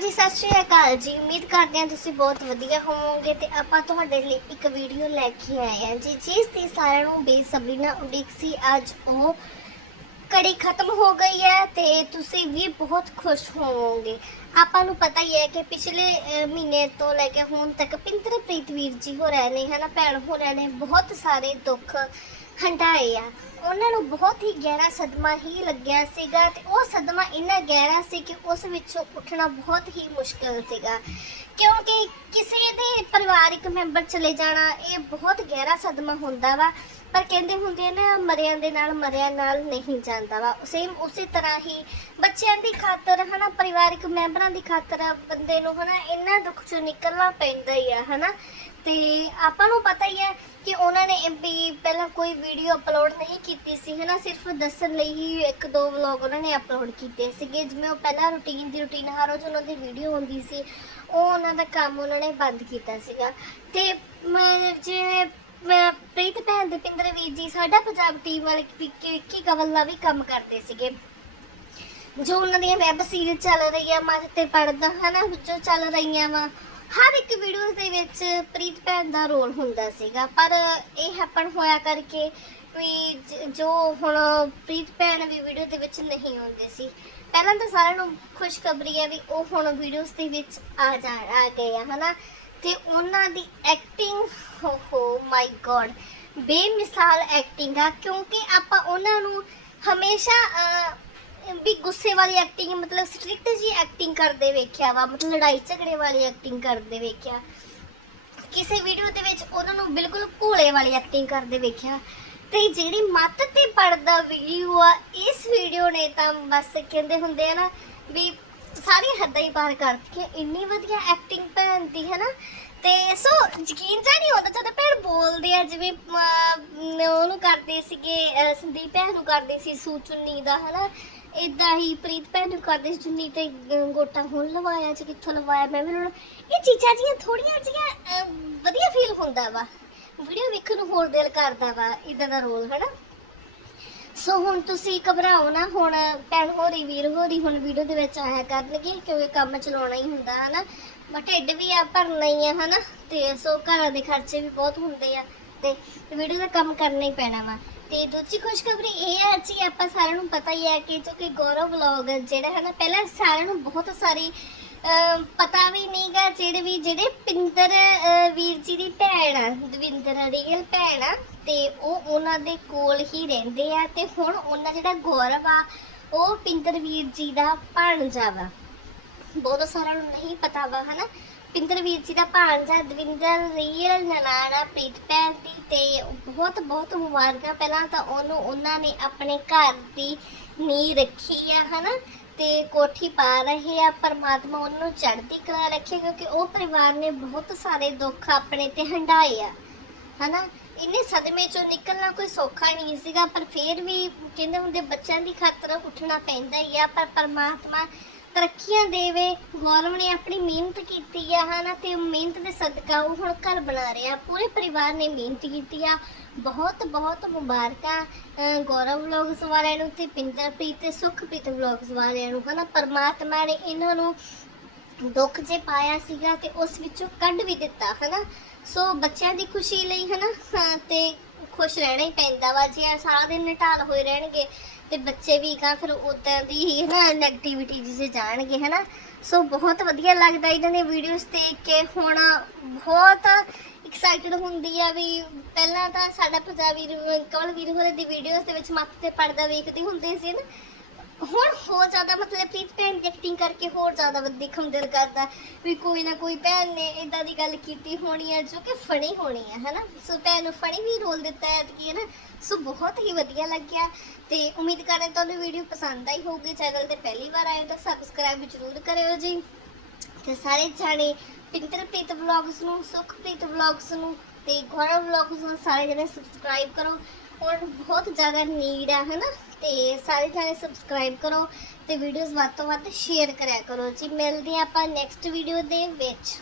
ਹਾਂਜੀ, ਸਤਿ ਸ਼੍ਰੀ ਅਕਾਲ ਜੀ। ਉਮੀਦ ਕਰਦੇ ਹਾਂ ਤੁਸੀਂ ਬਹੁਤ ਵਧੀਆ ਹੋਵੋਗੇ ਤੇ ਆਪਾਂ ਤੁਹਾਡੇ ਲਈ ਇੱਕ ਵੀਡੀਓ ਲੈ ਕੇ ਆਏ ਹਾਂ ਜੀ। ਜਿਸ ਦੀ ਸਾਰਿਆਂ ਨੂੰ ਬੇਸਬਰੀ ਨਾਲ ਉਡੀਕ ਸੀ, ਅੱਜ ਉਹ ਕੜੀ ਖਤਮ ਹੋ ਗਈ ਹੈ ਤੇ ਤੁਸੀਂ ਵੀ ਬਹੁਤ ਖੁਸ਼ ਹੋਵੋਗੇ। ਆਪਾਂ ਨੂੰ ਪਤਾ ਹੀ ਹੈ ਕਿ ਪਿਛਲੇ ਮਹੀਨੇ ਤੋਂ ਲੈ ਕੇ ਹੁਣ ਤੱਕ ਪਿੰਦਰਪ੍ਰੀਤ ਵੀਰ ਜੀ ਹੋ ਰਹੇ ਨੇ, ਹਨਾ, ਭੈਣ ਹੋ ਰਹੇ ਨੇ, ਬਹੁਤ ਸਾਰੇ ਦੁੱਖ ਹੰਡਾਏ ਆ। ਉਹਨਾਂ ਨੂੰ ਬਹੁਤ ਹੀ ਗਹਿਰਾ ਸਦਮਾ ਹੀ ਲੱਗਿਆ ਸੀਗਾ ਤੇ ਉਹ ਸਦਮਾ ਇੰਨਾ ਗਹਿਰਾ ਸੀ ਕਿ ਉਸ ਵਿੱਚੋਂ ਉੱਠਣਾ ਬਹੁਤ ਹੀ ਮੁਸ਼ਕਲ ਸੀਗਾ। ਕਿਉਂਕਿ ਕਿਸੇ ਦੇ ਪਰਿਵਾਰਿਕ ਮੈਂਬਰ ਚਲੇ ਜਾਣਾ, ਇਹ ਬਹੁਤ ਗਹਿਰਾ ਸਦਮਾ ਹੁੰਦਾ ਵਾ। ਪਰ ਕਹਿੰਦੇ ਹੁੰਦੇ ਆ ਨਾ, ਮਰਿਆਂ ਦੇ ਨਾਲ ਮਰਿਆਂ ਨਾਲ ਨਹੀਂ ਜਾਂਦਾ ਵਾ। ਸੇਮ ਉਸੇ ਤਰ੍ਹਾਂ ਹੀ ਬੱਚਿਆਂ ਦੀ ਖਾਤਰ, ਹਨਾ, ਪਰਿਵਾਰਿਕ ਮੈਂਬਰਾਂ ਦੀ ਖਾਤਰ ਬੰਦੇ ਨੂੰ, ਹਨਾ, ਇੰਨਾ ਦੁੱਖ ਚੋਂ ਨਿਕਲਣਾ ਪੈਂਦਾ ਹੀ ਆ, ਹਨਾ। ਤੇ ਆਪਾਂ ਨੂੰ ਪਤਾ ਹੀ ਹੈ ਕਿ ਉਹਨਾਂ ਨੇ ਵੀ ਪਹਿਲਾਂ ਕੋਈ ਵੀਡੀਓ ਅਪਲੋਡ ਨਹੀਂ ਕੀਤੀ ਸੀ, ਹਨਾ, ਸਿਰਫ ਦੱਸਣ ਲਈ ਹੀ ਇੱਕ ਦੋ ਵਲੌਗ ਉਹਨਾਂ ਨੇ ਅਪਲੋਡ ਕੀਤੇ ਸੀਗੇ। ਜਿਵੇਂ ਉਹ ਪਹਿਲਾਂ ਰੁਟੀਨ ਦੀ ਰੁਟੀਨ ਹਰ ਰੋਜ਼ ਉਹਨਾਂ ਦੀ ਵੀਡੀਓ ਹੁੰਦੀ ਸੀ, ਉਹ ਉਹਨਾਂ ਦਾ ਕੰਮ ਉਹਨਾਂ ਨੇ ਬੰਦ ਕੀਤਾ ਸੀਗਾ। ਤੇ ਜਿਵੇਂ ਮੈਂ ਪ੍ਰੀਤ ਭੈਣ ਦੇ ਪਿੰਦਰ ਵੀਰ ਜੀ, ਸਾਡਾ ਪੰਜਾਬ ਟੀਮ ਵਾਲੇ ਵਿੱਕੀ ਵਿੱਕੀ ਕਵਲ ਦਾ ਵੀ ਕੰਮ ਕਰਦੇ ਸੀਗੇ। ਜੋ ਉਹਨਾਂ ਦੀਆਂ ਵੈਬ ਸੀਰੀਜ਼ ਚੱਲ ਰਹੀਆਂ ਮੱਝ ਤੇ ਪੜਦਾ ਹਨਾ, ਜੋ ਚੱਲ ਰਹੀਆਂ ਵਾ, ਹਰ ਇੱਕ ਵੀਡੀਓ ਦੇ ਵਿੱਚ ਪ੍ਰੀਤ ਭੈਣ ਦਾ ਰੋਲ ਹੁੰਦਾ ਸੀਗਾ। ਪਰ ਇਹ ਹੈਪਨ ਹੋਇਆ ਕਰਕੇ ਵੀ ਜੋ ਹੁਣ ਪ੍ਰੀਤ ਭੈਣ ਵੀ ਵੀਡੀਓ ਦੇ ਵਿੱਚ ਨਹੀਂ ਆਉਂਦੇ ਸੀ। ਪਹਿਲਾਂ ਤਾਂ ਸਾਰਿਆਂ ਨੂੰ ਖੁਸ਼ਖਬਰੀ ਹੈ ਵੀ ਉਹ ਹੁਣ ਵੀਡੀਓਜ਼ ਦੇ ਵਿੱਚ ਆ ਜਾ, ਆ ਗਏ ਆ, ਹਨਾ। ਤੇ ਉਹਨਾਂ ਦੀ ਐਕਟਿੰਗ ਹੋ ਹੋ ਮਾਈ ਗॉड ਬੇਮਿਸਾਲ ਐਕਟਿੰਗ ਆ, ਕਿਉਂਕਿ ਆਪਾਂ ਉਹਨਾਂ ਨੂੰ ਹਮੇਸ਼ਾ ਵੀ ਗੁੱਸੇ ਵਾਲੀ ਐਕਟਿੰਗ ਮਤਲਬ ਸਟ੍ਰਿਕਟ ਜੀ ਐਕਟਿੰਗ ਕਰਦੇ ਵੇਖਿਆ ਵਾ, ਮਤਲਬ ਲੜਾਈ ਝਗੜੇ ਵਾਲੀ ਐਕਟਿੰਗ ਕਰਦੇ ਵੇਖਿਆ। ਕਿਸੇ ਵੀਡੀਓ ਦੇ ਵਿੱਚ ਉਹਨਾਂ ਨੂੰ ਬਿਲਕੁਲ ਘੋਲੇ ਵਾਲੀ ਐਕਟਿੰਗ ਕਰਦੇ ਵੇਖਿਆ। ਤੇ ਜਿਹੜੀ ਮੱਤ ਤੇ ਪੜਦਾ ਵੀਡੀਓ ਆ, ਇਸ ਵੀਡੀਓ ਨੇ ਤਾਂ ਬਸ ਕਹਿੰਦੇ ਹੁੰਦੇ ਆ ਨਾ, ਵੀ ਸਾਰੀ ਹੱਦਾਂ ਹੀ ਪਾਰ ਕਰ ਦਿੱਤੀਆਂ। ਇੰਨੀ ਵਧੀਆ ਐਕਟਿੰਗ ਭੈਣ ਦੀ ਹੈ ਨਾ ਤੇ ਸੋ ਯਕੀਨ ਜਾਂ ਨਹੀਂ ਹੁੰਦਾ ਜਦੋਂ ਭੈਣ ਬੋਲਦੇ ਆ, ਜਿਵੇਂ ਉਹਨੂੰ ਕਰਦੇ ਸੀਗੇ ਸੰਦੀਪ ਭੈਣ ਨੂੰ ਕਰਦੇ ਸੀ ਸੂ ਚੁੰਨੀ ਦਾ, ਹਨਾ? ਇਦਾਂ ਹੀ ਪ੍ਰੀਤ ਭੈਣ ਨੂੰ ਕਰਦੇ ਸੀ ਚੁੰਨੀ ਤੇ ਗੋਟਾ ਹੁਣ ਲਵਾਇਆ ਚ ਕਿੱਥੋਂ ਲਵਾਇਆ, ਮੈਂ ਵੀ ਹੁਣ ਇਹ ਚੀਜ਼ਾਂ ਜੀਆਂ ਥੋੜੀਆਂ ਜੀਆਂ ਵਧੀਆ ਫੀਲ ਹੁੰਦਾ ਵਾ। ਵੀਡੀਓ ਵੇਖਣ ਨੂੰ ਹੋਰ ਦਿਲ ਕਰਦਾ ਵਾ ਇਦਾਂ ਦਾ ਰੋਲ, ਹਨਾ? ਸੋ ਹੁਣ ਤੁਸੀਂ ਘਬਰਾਓ ਨਾ, ਹੁਣ ਭੈਣ ਹੋਰੀ, ਵੀਰ ਹੋਰੀ ਹੁਣ ਵੀਡੀਓ ਦੇ ਵਿੱਚ ਆਇਆ ਕਰਨਗੇ ਕਿਉਂਕਿ ਕੰਮ ਚਲਾਉਣਾ ਹੀ ਹੁੰਦਾ, ਹਨਾ? ਬਟ ਢਿੱਡ ਵੀ ਆ ਭਰਨਾ ਹੀ ਆ, ਹਨਾ? ਤੇ ਸੋ ਘਰਾਂ ਦੇ ਖਰਚੇ ਵੀ ਬਹੁਤ ਹੁੰਦੇ ਆ, ਤੇ ਵੀਡੀਓ ਦਾ ਕੰਮ ਕਰਨਾ ਹੀ ਪੈਣਾ ਵਾ। ਤੇ ਦੂਜੀ ਖੁਸ਼ਖਬਰੀ ਇਹ ਹੈ ਜੀ, ਆਪਾਂ ਸਾਰਿਆਂ ਨੂੰ ਪਤਾ ਹੀ ਹੈ ਕਿ ਜੋ ਕਿ ਗੌਰਵ ਵਲੌਗ ਜਿਹੜਾ ਹੈ ਨਾ ਪਹਿਲਾਂ ਸਾਰਿਆਂ ਨੂੰ ਬਹੁਤ ਸਾਰੀ ਪਤਾ ਵੀ ਨਹੀਂਗਾ ਜਿਹੜੇ ਵੀ, ਜਿਹੜੇ ਪਿੰਦਰ ਵੀਰ ਜੀ ਦੀ ਭੈਣ ਆ, ਦਵਿੰਦਰ ਰੀਅਲ ਭੈਣ ਆ, ਤੇ ਉਹ ਉਹਨਾਂ ਦੇ ਕੋਲ ਹੀ ਰਹਿੰਦੇ ਆ, ਤੇ ਹੁਣ ਉਹਨਾਂ ਜਿਹੜਾ ਗੌਰਵ ਆ, ਉਹ ਪਿੰਦਰ ਵੀਰ ਜੀ ਦਾ ਭਾਣਜਾ ਵਾ। ਬਹੁਤ ਸਾਰਿਆਂ ਨੂੰ ਨਹੀਂ ਪਤਾ ਵਾ, ਹਨਾ? ਪਿੰਦਰ ਵੀਰ ਜੀ ਦਾ ਭਾਣਜਾ ਦਵਿੰਦਰ ਰੀਅਲ ਨਨਾਣਾ ਪ੍ਰੀਤ ਭੈਣ ਦੀ, ਤੇ ਬਹੁਤ ਬਹੁਤ ਮੁਬਾਰਕਾਂ ਪਹਿਲਾਂ ਤਾਂ ਉਹਨੂੰ, ਉਹਨਾਂ ਨੇ ਆਪਣੇ ਘਰ ਦੀ ਨੀਂਹ ਰੱਖੀ ਆ, ਹਨਾ? ਤੇ ਕੋਠੀ ਪਾ ਰਹੇ ਆ, ਪਰਮਾਤਮਾ ਉਹਨੂੰ ਚੜ੍ਹਦੀ ਕਲਾ ਰੱਖੇ, ਕਿਉਂਕਿ ਉਹ ਪਰਿਵਾਰ ਨੇ ਬਹੁਤ ਸਾਰੇ ਦੁੱਖ ਆਪਣੇ ਤੇ ਹੰਢਾਏ ਆ, ਹਨਾ? ਇੰਨੇ ਸਦਮੇ ਚੋਂ ਨਿਕਲਣਾ ਕੋਈ ਸੌਖਾ ਨਹੀਂ ਸੀਗਾ, ਪਰ ਫਿਰ ਵੀ ਕਹਿੰਦੇ ਹੁੰਦੇ ਬੱਚਿਆਂ ਦੀ ਖਾਤਰ ਉੱਠਣਾ ਪੈਂਦਾ ਹੀ ਆ, ਪਰ ਪਰਮਾਤਮਾ ਤਰੱਕੀਆਂ ਦੇਵੇ ਗੌਰਵ ਨੇ ਆਪਣੀ ਮਿਹਨਤ ਕੀਤੀ ਆ ਹਨਾ ਤੇ ਉਹ ਮਿਹਨਤ ਦੇ ਸਦਕਾ ਉਹ ਹੁਣ ਘਰ ਬਣਾ ਰਿਹਾ। ਪੂਰੇ ਪਰਿਵਾਰ ਨੇ ਮਿਹਨਤ ਕੀਤੀ ਆ। ਬਹੁਤ ਬਹੁਤ ਮੁਬਾਰਕਾਂ ਗੌਰਵ ਵਲੌਗਸ ਵਾਲਿਆਂ ਨੂੰ ਤੇ ਪਿੰਦਰਪ੍ਰੀਤ ਤੇ ਸੁਖਪ੍ਰੀਤ ਵਲੌਗਸ ਵਾਲਿਆਂ ਨੂੰ ਹਨਾ। ਪਰਮਾਤਮਾ ਨੇ ਇਹਨਾਂ ਨੂੰ ਦੁੱਖ ਜੇ ਪਾਇਆ ਸੀਗਾ ਤੇ ਉਸ ਵਿੱਚੋਂ ਕੱਢ ਵੀ ਦਿੱਤਾ ਹਨਾ। ਸੋ ਬੱਚਿਆਂ ਦੀ ਖੁਸ਼ੀ ਲਈ ਹਨਾ ਹਾਂ, ਤੇ ਖੁਸ਼ ਰਹਿਣਾ ਹੀ ਪੈਂਦਾ ਵਾ। ਜੇ ਸਾਰਾ ਦਿਨ ਨਿਟਾਲ ਹੋਏ ਰਹਿਣਗੇ ਤੇ ਬੱਚੇ ਵੀ ਕਾ ਫਿਰ ਉਦਾਂ ਦੀ ਹੀ ਨਾ ਨੈਗੇਟਿਵਿਟੀ ਜਿਸੇ ਜਾਣਗੇ, ਹਨਾ? ਸੋ ਬਹੁਤ ਵਧੀਆ ਲੱਗਦਾ ਇਹਨਾਂ ਦੇ ਵੀਡੀਓਜ਼ ਦੇਖ ਕੇ। ਹੁਣ ਬਹੁਤ ਐਕਸਾਈਟਡ ਹੁੰਦੀ ਆ ਵੀ ਪਹਿਲਾਂ ਤਾਂ ਸਾਡਾ ਪੰਜਾਬੀ ਕਵਲ ਵੀਰ ਹੋਰੇ ਦੀ ਵੀਡੀਓਜ਼ ਦੇ ਵਿੱਚ ਮੱਤ ਤੇ ਪੜਦਾ ਵੇਖਦੇ ਹੁੰਦੇ ਸੀ ਨਾ। ਹੁਣ ਹੋਰ ਜ਼ਿਆਦਾ ਦੀ ਐਕਟਿੰਗ ਕਰਕੇ ਹੋਰ ਜ਼ਿਆਦਾ ਦੇਖਣ ਨੂੰ ਦਿਲ ਕਰਦਾ। ਵੀ ਕੋਈ ਨਾ ਕੋਈ ਭੈਣ ਨੇ ਇਦਾਂ ਦੀ ਗੱਲ ਕੀਤੀ ਹੋਣੀ ਹੈ ਜੋ ਕਿ ਫਣੀ ਹੋਣੀ ਹੈ ਹਨਾ? ਸੋ ਭੈਣ ਨੂੰ ਫਣੀ ਵੀ ਰੋਲ ਦਿੱਤਾ ਹੈ ਕਿ ਹੈ ਸੋ ਬਹੁਤ ਹੀ ਵਧੀਆ ਲੱਗਿਆ। ਤੇ ਉਮੀਦ ਕਰਦੇ ਤੁਹਾਨੂੰ ਵੀਡੀਓ ਪਸੰਦ ਆਈ ਹੋਊਗੀ। ਚੈਨਲ ਤੇ ਪਹਿਲੀ ਵਾਰ ਆਏ ਤਾਂ ਸਬਸਕ੍ਰਾਈਬ ਜ਼ਰੂਰ ਕਰਿਓ ਜੀ। ਤੇ ਸਾਰੇ ਜਾਣੇ ਪਿੰਤਰਪ੍ਰੀਤ ਵਲੌਗਸ ਨੂੰ, ਸੁਖਪ੍ਰੀਤ ਵਲੌਗਸ ਨੂੰ ਤੇ ਗੌਰਵ ਵਲੌਗਸ ਨੂੰ ਸਾਰੇ ਜਣੇ ਸਬਸਕ੍ਰਾਈਬ ਕਰੋ। ਔਰ ਬਹੁਤ ਜ਼ਿਆਦਾ ਨੀਡ ਹੈ, ਹਨਾ? ਤੇ ਸਾਰੇ ਜਾਣੇ ਸਬਸਕ੍ਰਾਈਬ ਕਰੋ ਤੇ ਵੀਡੀਓਜ਼ ਵੱਧ ਤੋਂ ਵੱਧ ਸ਼ੇਅਰ ਕਰਿਆ ਕਰੋ। ਜੀ, ਮਿਲਦੇ ਹਾਂ ਆਪਾਂ ਨੈਕਸਟ ਵੀਡੀਓ ਦੇ ਵਿੱਚ।